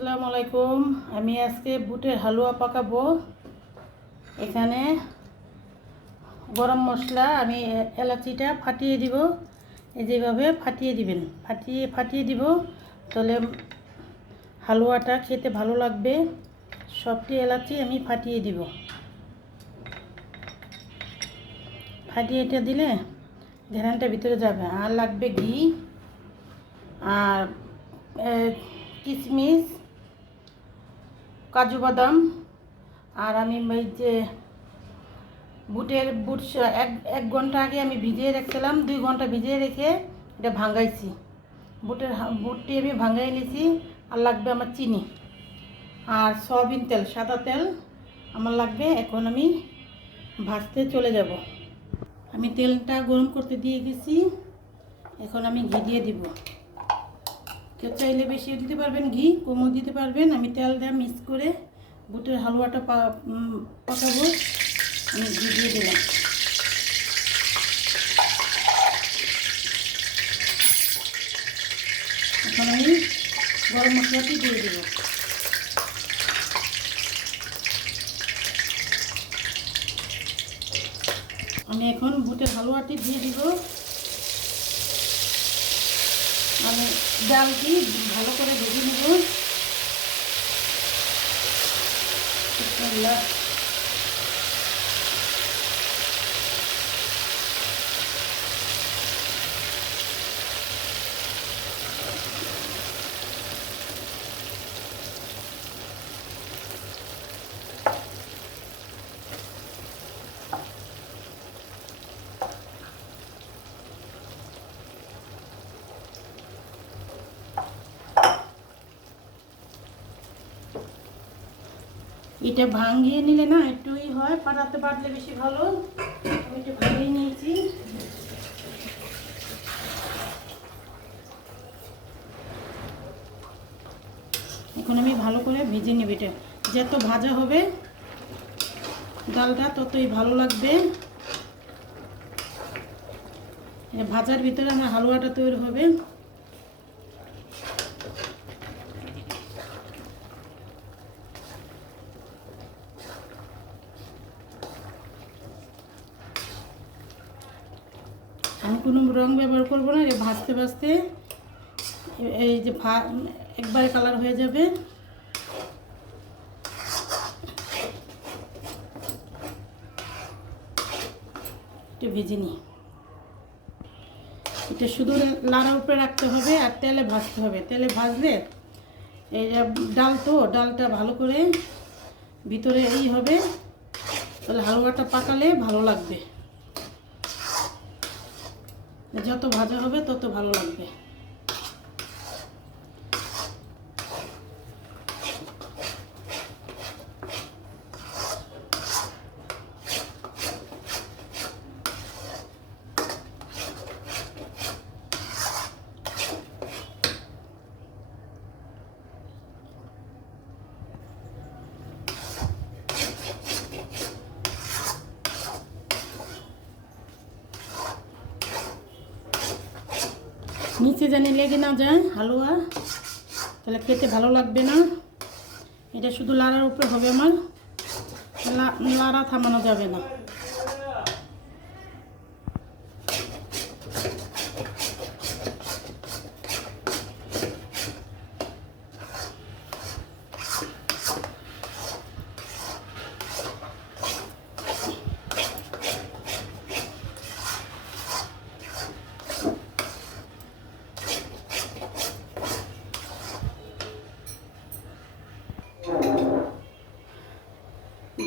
আসসালামু আলাইকুম। আমি আজকে বুটের হালুয়া পাকাবো। এখানে গরম মশলা আমি এলাচিটা ফাটিয়ে দিব। এই যেভাবে ফাটিয়ে দিবেন, ফাটিয়ে দিব, তাহলে হালুয়াটা খেতে ভালো লাগবে। সবটি এলাচি আমি ফাটিয়ে দিব। ফাটিয়ে এটা দিলে ঘ্রাণটা ভিতরে যাবে। আর লাগবে ঘি আর কিশমিশ, কাজু বাদাম। আর আমি এই যে বুট এক ঘন্টা আগে আমি ভিজিয়ে রাখছিলাম, 2 ঘন্টা ভিজিয়ে রেখে এটা ভাঙাইছি। বুটটি আমি ভাঙাই নিয়েছি। আর লাগবে আমার চিনি আর সয়াবিন তেল, সাদা তেল আমার লাগবে। এখন আমি ভাজতে চলে যাব। আমি তেলটা গরম করতে দিয়ে গেছি। এখন আমি ঘি দিয়ে দিব। কেউ চাইলে বেশিও দিতে পারবেন, ঘি কমও দিতে পারবেন। আমি তেল দিয়ে মিক্স করে বুটের হালুয়াটা পাকাবো। আমি ঘি দিয়ে দিলাম। এখন আমি গরম মশলাটি দিয়ে দেব। আমি এখন বুটের হালুয়াটি দিয়ে দিব। আমি ডালটি ভালো করে ভেজে নেব। এটা ভাঙিয়ে নিলে না একটুই হয়, পাঠাতে পারলে বেশি ভালো। আমি একটু ভাঙিয়ে নিয়েছি। এখন আমি ভালো করে ভেজে নেব। এটা যত ভাজা হবে ডালটা ততই ভালো লাগবে। ভাজার ভিতরে আমার হালুয়াটা তৈরি হবে। আমি কোনো রং ব্যবহার করব না। ভাজতে ভাজতে এই যে একবারে কালার হয়ে যাবে। একটু ভেজে নিই। এটা শুধু লাড়ার উপরে রাখতে হবে আর তেলে ভাজতে হবে। তেলে ভাজলে এই ডালটা ভালো করে ভিতরে হবে, তাহলে হালুয়াটা পাকালে ভালো লাগবে। যত ভাজা হবে তত ভালো লাগবে। নিচে জানি লেগে না যায় হালুয়া, তাহলে খেতে ভালো লাগবে না। এটা শুধু লাড়ার উপরে হবে আমার, লাড়া থামানো যাবে না।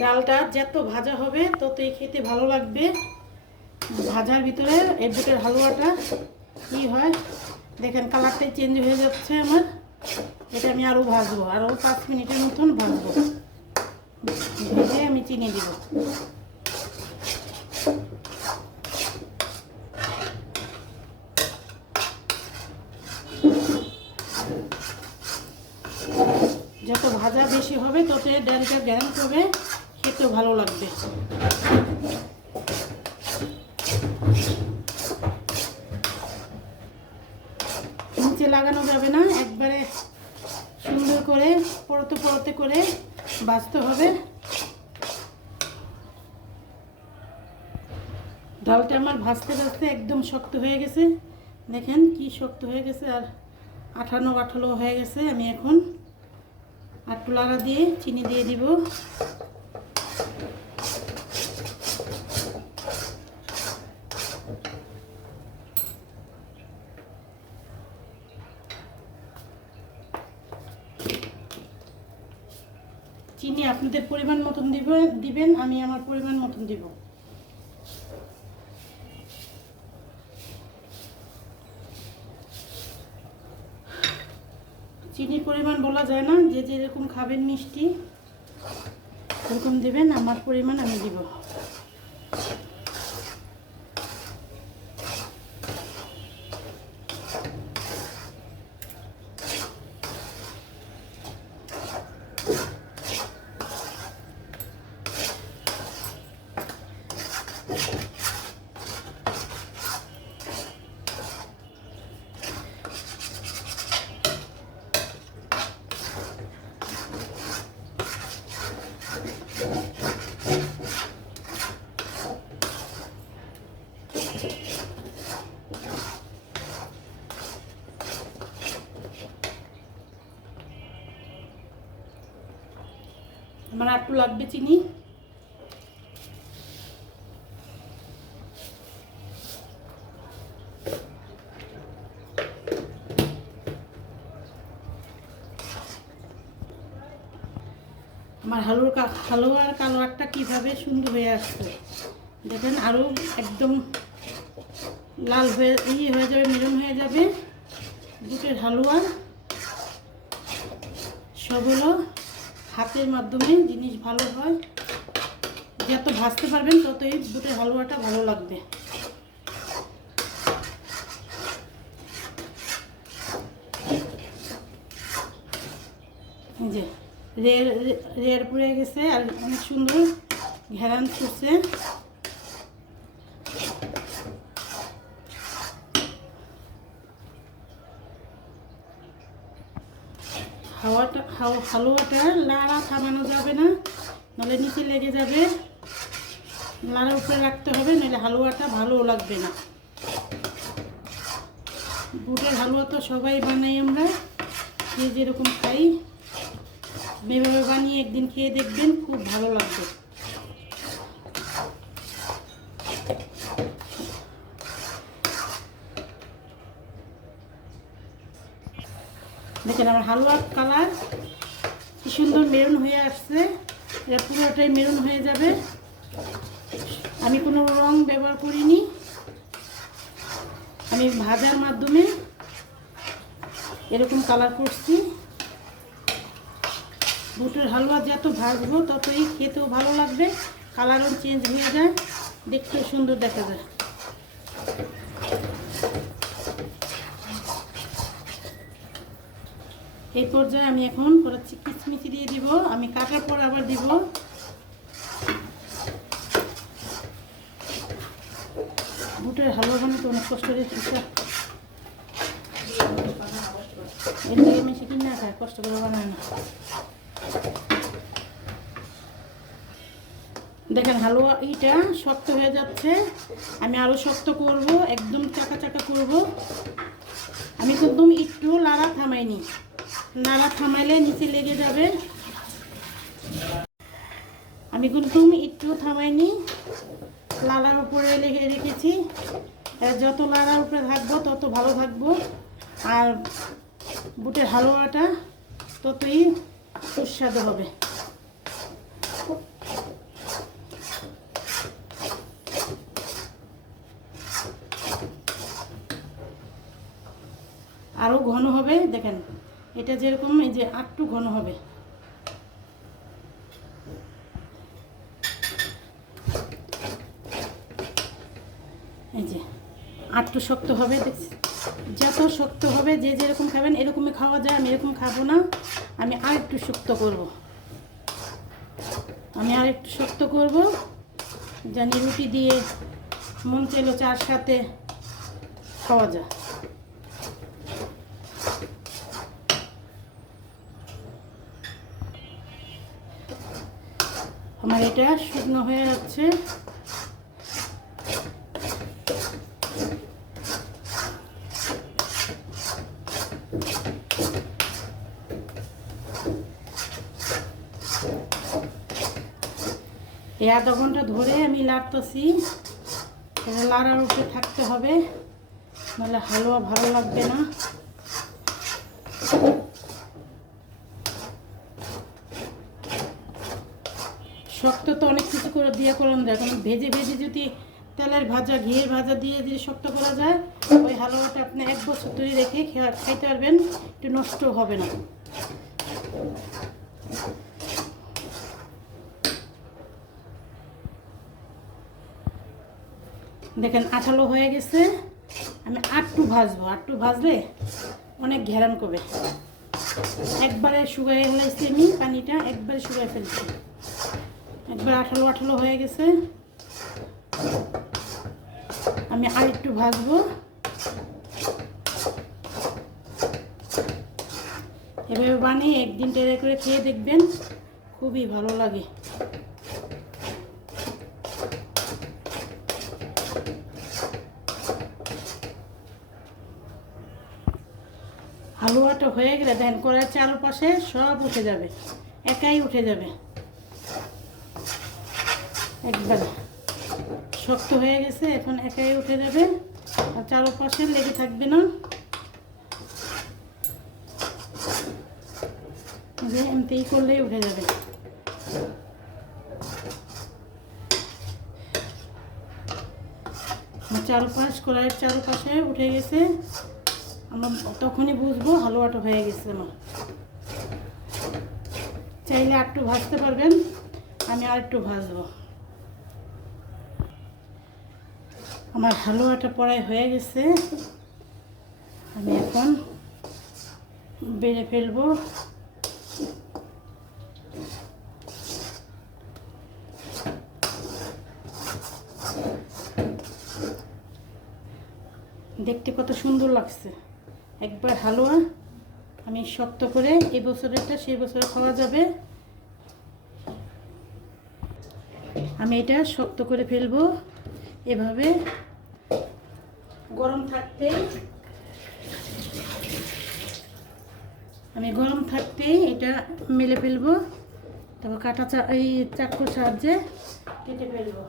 ডালটা যত ভাজা হবে ততই খেতে ভালো লাগবে। ভাজার ভিতরে এই বুটের হালুয়াটা কি হয় দেখেন, কালারটাই চেঞ্জ হয়ে যাচ্ছে আমার। এটা আমি আরও ভাজবো, আরও 5 মিনিটের মতন ভাজবো। ভেজে আমি চিনি দিব। যত ভাজা বেশি হবে তত ডালটা গ্যারান্ট হবে, খেতেও ভালো লাগবে। নিচে লাগানো যাবে না, একবারে সুন্দর করে পরতে পরতে করে ভাজতে হবে। ডালটা আমার ভাজতে ভাজতে একদম শক্ত হয়ে গেছে, দেখেন কি শক্ত হয়ে গেছে আর আঠালো আঠালো হয়ে গেছে। আমি এখন একটু লাড়া দিয়ে চিনি দিয়ে দিব। চিনি আপনাদের পরিমাণ মতন দিবেন, আমি আমার পরিমাণ মতন দিব। চিনির পরিমাণ বলা যায় না, যে যেরকম খাবেন মিষ্টি ওরকম দেবেন, আমার পরিমাণ আমি দিব। আমার একটু লাগবে চিনি। আমার হালুয়ার কালারটা কিভাবে সুন্দর হয়ে আসছে দেখেন, আরও একদম লাল হয়ে হয়ে যাবে, মেরুন হয়ে যাবে। বুটের হালুয়া সব হলো হাতের মাধ্যমে জিনিস ভালো হয়, যত ভাজতে পারবেন ততই বুটের হালুয়াটা ভালো লাগবে। যে রেড় পুড়ে গেছে আর অনেক সুন্দর ঘেরান ছুটছে। হালুয়াটা লাড়া থামানো যাবে না, নাহলে নিচে লেগে যাবে। লাড়ার উপরে রাখতে হবে, নাহলে হালুয়াটা ভালো লাগবে না। বুটের হালুয়া তো সবাই বানাই আমরা, যে যেরকম খাই এভাবে বানিয়ে একদিন খেয়ে দেখবেন, খুব ভালো লাগবে। দেখেন আমার হালুয়ার কালার কি সুন্দর মেরুন হয়ে আসছে, এটা পুরোটাই মেরুন হয়ে যাবে। আমি কোনো রং ব্যবহার করিনি, আমি ভাজার মাধ্যমে এরকম কালার করছি। বুটের হালুয়া যত ভাজবো ততই খেতেও ভালো লাগবে, কালারও চেঞ্জ হয়ে যায়, দেখতেও সুন্দর দেখা যায়। এই পর্যায়ে আমি এখন করাচ্ছি কিচমিচি দিয়ে দিব, আমি কাটার পর আবার দিব। বুটের হালুয়া বানাতে অনেক কষ্ট হয়েছে, এর থেকে মেশে কিনে না খায়, কষ্ট করে বানায় না। দেখেন হালুয়া এইটা শক্ত হয়ে যাচ্ছে, আমি আরও শক্ত করব, একদম চাকা চাকা করব। আমি একদম একটু লাড়া থামাইনি, নাড়া থামাইলে নিচে লেগে যাবে। আমি কিন্তু একটু থামাইনি, লাড়ার উপরে রেখেছি। যত লাড়ার উপরে থাকবো তত ভালো থাকবো, আর বুটের হালুয়াটা ততই সুস্বাদু হবে। আরও ঘন হবে, দেখেন এটা যেরকম, এই যে একটু ঘন হবে। এই যে একটু শক্ত হবে, দেখছি যত শক্ত হবে যে যেরকম খাবেন এরকমই খাওয়া যায়। আমি এরকম খাবো না, আমি আর একটু শক্ত করব, জানি রুটি দিয়ে মন চাইলো চার সাথে খাওয়া যায়। আমার এটা শুকনো হয়ে যাচ্ছে। এই আধা ঘন্টা ধরে আমি লাড়তেছি, লাড়ার উপরে থাকতে হবে, নাহলে হালুয়া ভালো লাগবে না। শক্ত তো অনেক কিছু করে দিয়ে করান যায়, কারণ ভেজে ভেজে যদি তেলের ভাজা ঘিয়ের ভাজা দিয়ে যদি শক্ত করা যায়, ওই হালুয়াটা আপনি 1 বছর ধরে রেখে খাইতে পারবেন, একটু নষ্ট হবে না। দেখেন আঠালো হয়ে গেছে। আমি আটটু ভাজবো, আটটু ভাজলে অনেক ঘেরান করবে। একবারে শুকাই ফেলাইছি আমি, পানিটা একবারে শুকাই ফেলছি। একবার আঠালো আঠালো হয়ে গেছে, আমি আর একটু ভাজবো। এভাবে বানিয়ে একদিন ট্রাই করে খেয়ে দেখবেন, খুবই ভালো লাগে। হালুয়াটা হয়ে গেলে দেখেন কড়াইয়ের চারপাশে সব উঠে যাবে, একাই উঠে যাবে। একবারে শক্ত হয়ে গেছে, এখন একাই উঠে যাবে, আর চারপাশে লেগে থাকবে না। এমনি করলেই উঠে যাবে। চারপাশ কড়াইয়ের চারপাশে উঠে গেছে, আমরা তখনই বুঝবো হালুয়াটা হয়ে গেছে আমার। চাইলে আরেকটু ভাজতে পারবেন, আমি আরেকটু ভাজবো। আমার হালুয়াটা প্রায় হয়ে গেছে, আমি এখন বেড়ে ফেলবো। দেখতে কত সুন্দর লাগছে। একবার হালুয়া আমি শক্ত করে, এই বছরেরটা সেই বছরে খাওয়া যাবে। আমি এটা শক্ত করে ফেলবো এভাবে, গরম থাকতেই এটা মেলে ফেলবো, তারপর এই চাকুর সাহায্যে কেটে ফেলবো।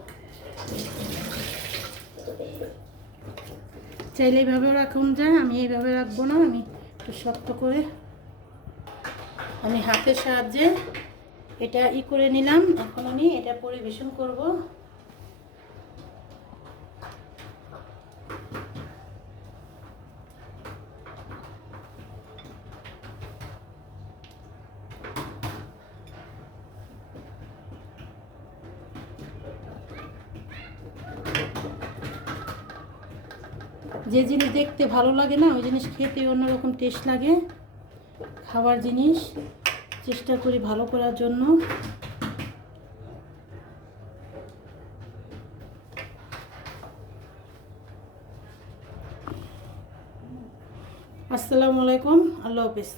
চাইলে এইভাবে রাখুন যায়, আমি এইভাবে রাখবো না, আমি একটু শক্ত করে আমি হাতের সাহায্যে এটা করে নিলাম। এখন আমি এটা পরিবেশন করব। যে জিনিস দেখতে ভালো লাগে না, ওই জিনিস খেতে অন্যরকম টেস্ট লাগে। খাবার জিনিস চেষ্টা করি ভালো করার জন্য। আসসালামু আলাইকুম, আল্লাহ হাফেজ।